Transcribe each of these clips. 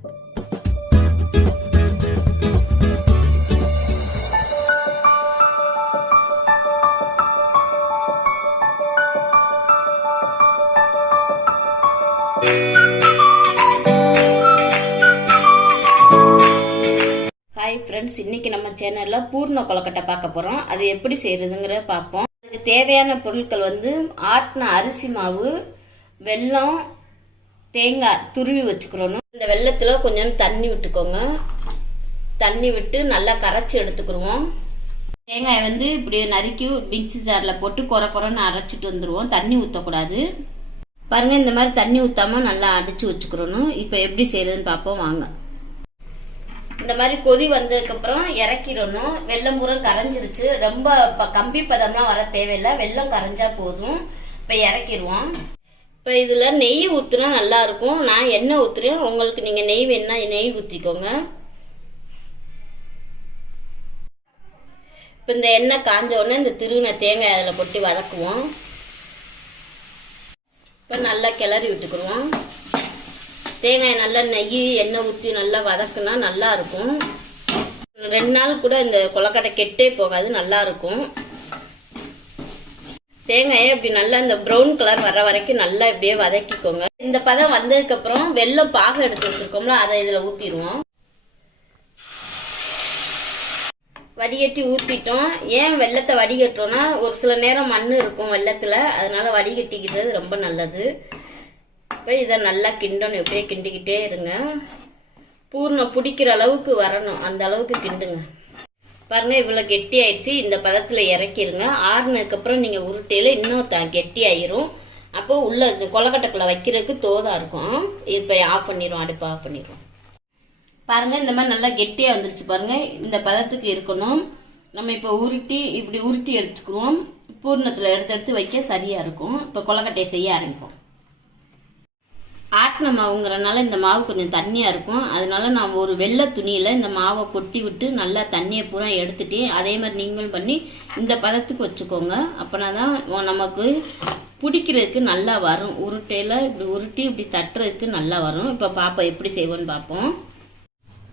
Hi friends, இன்னைக்கு நம்ம சேனலில் பூர்ண கொழுக்கட்டை பார்க்க போகிறோம். அது எப்படி செய்கிறதுங்கிறத பார்ப்போம். அதுக்கு தேவையான பொருட்கள் ஆட்டின அரிசி மாவு, வெல்லம், தேங்காய் துருவி வச்சுக்கிறோம். இந்த வெல்லத்தில் கொஞ்சம் தண்ணி விட்டுக்கோங்க. தண்ணி விட்டு நல்லா கரைச்சி எடுத்துக்கிடுவோம். தேங்காயை இப்படி நறுக்கி மிக்ஸி ஜாரில் போட்டு குறைன்னு அரைச்சிட்டு வந்துடுவோம். தண்ணி ஊற்றக்கூடாது. பாருங்கள், இந்த மாதிரி தண்ணி ஊற்றாமல் நல்லா அடித்து வச்சுக்கிறோம். இப்போ எப்படி செய்கிறதுன்னு பார்ப்போம் வாங்க. இந்த மாதிரி கொதி வந்ததுக்கப்புறம் இறக்கிடணும். வெல்லம் பூரா கரைஞ்சிருச்சு. ரொம்ப கம்பி பதம்லாம் வர தேவையில்லை. வெல்லம் கரைஞ்சா போதும். இப்போ இறக்கிடுவோம். இப்போ இதில் நெய் ஊற்றுனா நல்லா இருக்கும். நான் எண்ணெய் ஊற்றுறேன். உங்களுக்கு நீங்கள் நெய் வேணா நெய் ஊற்றிக்கோங்க. இப்போ இந்த எண்ணெய் காஞ்ச உடனே இந்த திருவின தேங்காய் அதில் கொட்டி வதக்குவோம். இப்போ நல்லா கிளறி விட்டுக்குருவோம். தேங்காய் நல்லா நெய் எண்ணெய் ஊற்றி நல்லா வதக்குனா நல்லா இருக்கும். 2 நாள் கூட இந்த கொழுக்கட்டை கெட்டே போகாது, நல்லா இருக்கும். தேங்காயை இப்படி நல்லா இந்த ப்ரௌன் கலர் வர வரைக்கும் நல்லா இப்படியே வதக்கிக்கோங்க. இந்த பதம் வந்ததுக்கப்புறம் வெல்லம் பாகம் எடுத்து வச்சிருக்கோம்ல, அதை இதில் ஊற்றிடுவோம். வடிகட்டி ஊற்றிட்டோம். ஏன் வெல்லத்தை வடிகட்டுறோன்னா, ஒரு சில நேரம் மண் இருக்கும் வெல்லத்தில், அதனால வடிகட்டிக்கிறது ரொம்ப நல்லது. இப்போ இதை நல்லா கிண்டணும். எப்படியே கிண்டிக்கிட்டே இருங்க. பூர்ணம் பிடிக்கிற அளவுக்கு வரணும், அந்த அளவுக்கு கிண்டுங்க. பாருங்கள், இவ்வளோ கெட்டி ஆயிடுச்சு. இந்த பதத்தில் இறக்கிடுங்க. ஆறுனதுக்கப்புறம் நீங்கள் உருட்டையில் இன்னும் கெட்டி ஆயிரும். அப்போ உள்ள இந்த கொழுக்கட்டைக்குள்ளே வைக்கிறதுக்கு தோதாக இருக்கும். இப்போ ஆஃப் பண்ணிடுவோம். அடுப்பு ஆஃப் பண்ணிடுவோம். பாருங்கள், இந்த மாதிரி நல்லா கெட்டியாக வந்துருச்சு. பாருங்கள், இந்த பதத்துக்கு இருக்கணும். நம்ம இப்போ இப்படி உருட்டி எடுத்துக்குவோம். பூர்ணத்தில் எடுத்து வைக்க சரியாக இருக்கும். இப்போ கொழுக்கட்டையை செய்ய ஆரம்பிப்போம். ஆட்டின மாவுங்கிறனால இந்த மாவு கொஞ்சம் தண்ணியாக இருக்கும். அதனால நான் ஒரு வெள்ளை துணியில் இந்த மாவை கொட்டி விட்டு நல்லா தண்ணியை பூரா எடுத்துட்டேன். அதே மாதிரி நீங்களும் பண்ணி இந்த பதத்துக்கு வச்சுக்கோங்க. அப்போனா தான் நமக்கு பிடிக்கிறதுக்கு நல்லா வரும். உருட்டையில் இப்படி உருட்டி இப்படி தட்டுறதுக்கு நல்லா வரும். இப்போ பார்ப்போம் எப்படி செய்வோன்னு பார்ப்போம்.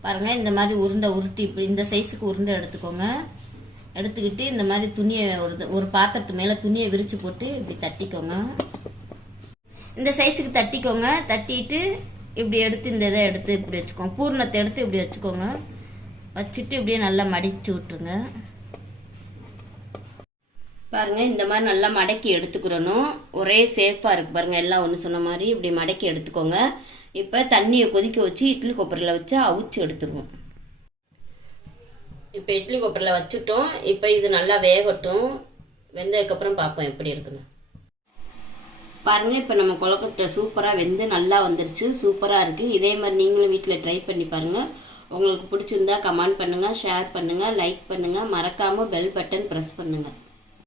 பாருங்கள், இந்த மாதிரி உருட்டி இப்படி இந்த சைஸுக்கு உருண்டை எடுத்துக்கோங்க. எடுத்துக்கிட்டு இந்த மாதிரி துணியை ஒரு பாத்திரத்து மேலே துணியை விரித்து போட்டு இப்படி தட்டிக்கோங்க. இந்த சைஸுக்கு தட்டிக்கோங்க. தட்டிட்டு இப்படி எடுத்து இந்த இதை எடுத்து இப்படி வச்சுக்கோங்க. பூர்ணத்தை எடுத்து இப்படி வச்சுக்கோங்க. வச்சுட்டு இப்படியே நல்லா மடித்து விட்டுருங்க. பாருங்கள், இந்த மாதிரி நல்லா மடக்கி எடுத்துக்கிறணும். ஒரே சேஃபாக இருக்குது. பாருங்கள், எல்லாம் ஒன்று சொன்ன மாதிரி இப்படி மடக்கி எடுத்துக்கோங்க. இப்போ தண்ணியை கொதிக்க வச்சு இட்லி கொப்பரையில் வச்சு அவிச்சு எடுத்துருவோம். இப்போ இட்லி கொப்பரையில் வச்சுட்டோம். இப்போ இது நல்லா வேகட்டும். வெந்ததுக்கப்புறம் பார்ப்போம் எப்படி இருக்குன்னு. பாருங்கள், இப்போ நம்ம கொழுக்கட்டை சூப்பராக வெந்து நல்லா வந்துருச்சு. சூப்பராக இருக்குது. இதே மாதிரி நீங்களும் வீட்டில் ட்ரை பண்ணி பாருங்கள். உங்களுக்கு பிடிச்சிருந்தா கமெண்ட் பண்ணுங்கள், ஷேர் பண்ணுங்கள், லைக் பண்ணுங்கள். மறக்காமல் பெல் பட்டன் ப்ரெஸ் பண்ணுங்கள்.